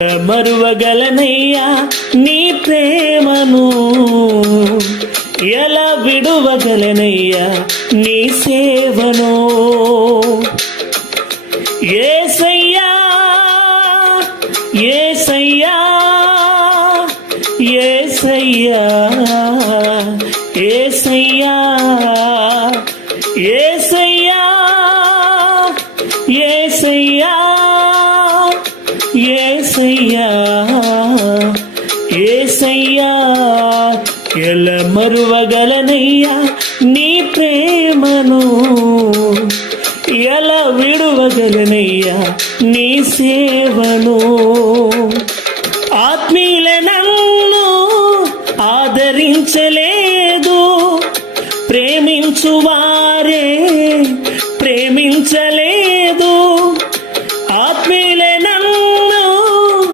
మరువగలనయ్యా నీ ప్రేమను, ఎలా విడువగలనయ్యా నీ సేవను. యేసయ్యా యేసయ్యా యేసయ్యా యేసయ్యా యేసయ్యా యేసయ్యా యేసయ్యా యేసయ్యా, ఎలా మరువగలనయ్యా నీ ప్రేమను, ఎలా విడువగలనయ్యా నీ సేవను. ఆత్మీయుల నన్ను ఆదరించలేదు, ప్రేమించువారే ప్రేమించలేదు. ఆత్మీయుల